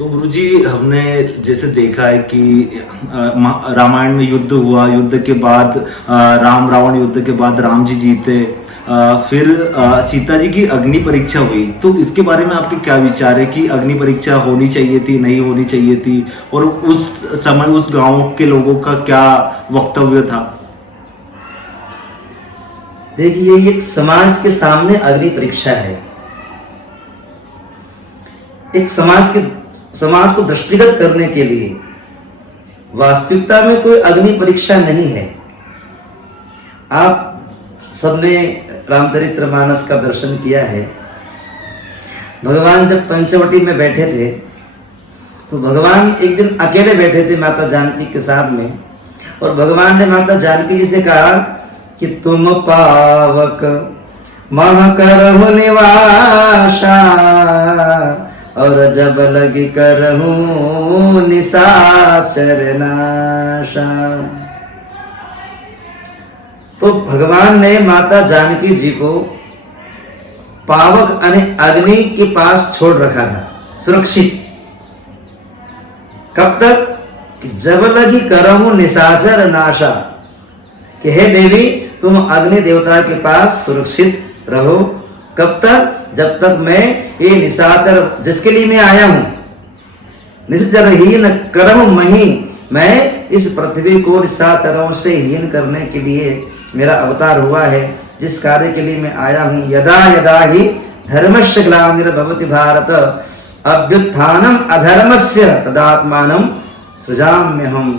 तो गुरुजी हमने जैसे देखा है कि रामायण में युद्ध हुआ, युद्ध के बाद राम रावण युद्ध के बाद राम जी जीते, फिर सीता जी की अग्नि परीक्षा हुई। तो इसके बारे में आपके क्या विचार है कि अग्नि परीक्षा होनी चाहिए थी, नहीं होनी चाहिए थी, और उस समय उस गांव के लोगों का क्या वक्तव्य था? देखिए, ये एक समाज के सामने अग्नि परीक्षा है। एक समाज को दृष्टिगत करने के लिए वास्तविकता में कोई अग्नि परीक्षा नहीं है। आप सबने रामचरितमानस का दर्शन किया है। भगवान जब पंचवटी में बैठे थे तो भगवान एक दिन अकेले बैठे थे माता जानकी के साथ में, और भगवान ने माता जानकी जी से कहा कि तुम पावक मह करहु निवासा, और जब लगी करहूं निशाचर नाशा। तो भगवान ने माता जानकी जी को पावक यानी अग्नि के पास छोड़ रखा था, सुरक्षित। कब तक? कि जब लगी करहूं निशाचर नाशा, कि हे देवी तुम अग्नि देवता के पास सुरक्षित रहो। कब तक? जब तक मैं ये निशाचर जिसके लिए मैं आया हूं, निशाचर हीन करहूं मही, मैं इस पृथ्वी को निशाचरों से हीन करने के लिए मेरा अवतार हुआ है, जिस कार्य के लिए मैं आया हूं। यदा यदा ही धर्मस्य ग्लानिर्भवति भारत अभ्युत्थानम अधर्मस्य तदात्मानं सृजाम्यहम्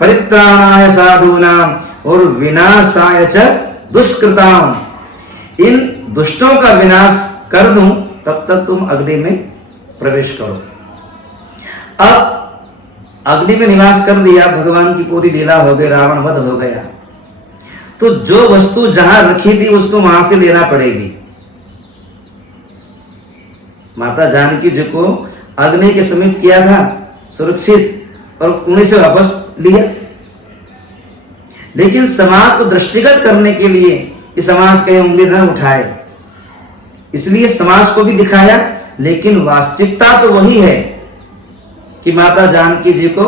परित्राणाय साधूनां और विनाशाय च दुष्कृताम्। इन दुष्टों का विनाश कर दूं तब तक तुम अग्नि में प्रवेश करो। अब अग्नि में निवास कर दिया, भगवान की पूरी लीला हो गई, रावण वध हो गया। तो जो वस्तु जहां रखी थी उसको वहां से लेना पड़ेगी। माता जानकी जी को अग्नि के समीप किया था सुरक्षित, और उन्हीं से वापस लिया। लेकिन समाज को दृष्टिगत करने के लिए कि समाज कहीं उंगली न उठाए, इसलिए समाज को भी दिखाया। लेकिन वास्तविकता तो वही है कि माता जानकी जी को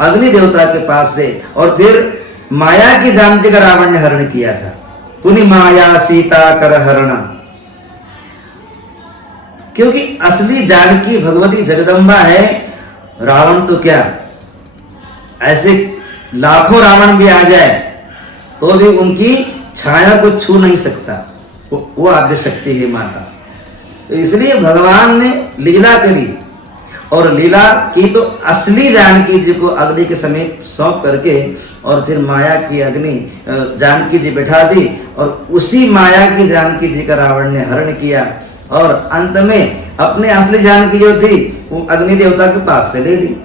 अग्नि देवता के पास से, और फिर माया की जानकी का रावण ने हरण किया था। पुनि माया सीता कर हरण, क्योंकि असली जानकी भगवती जगदम्बा है। रावण तो क्या, ऐसे लाखों रावण भी आ जाए तो भी उनकी छाया को छू नहीं सकता। वो आद्य शक्ति है माता। तो इसलिए भगवान ने लीला करी, और लीला की तो असली जानकी जी को अग्नि के समीप सौंप करके, और फिर माया की अग्नि जानकी जी बैठा दी, और उसी माया की जानकी जी का रावण ने हरण किया, और अंत में अपने असली जानकी जो थी वो अग्नि देवता के पास से ले ली।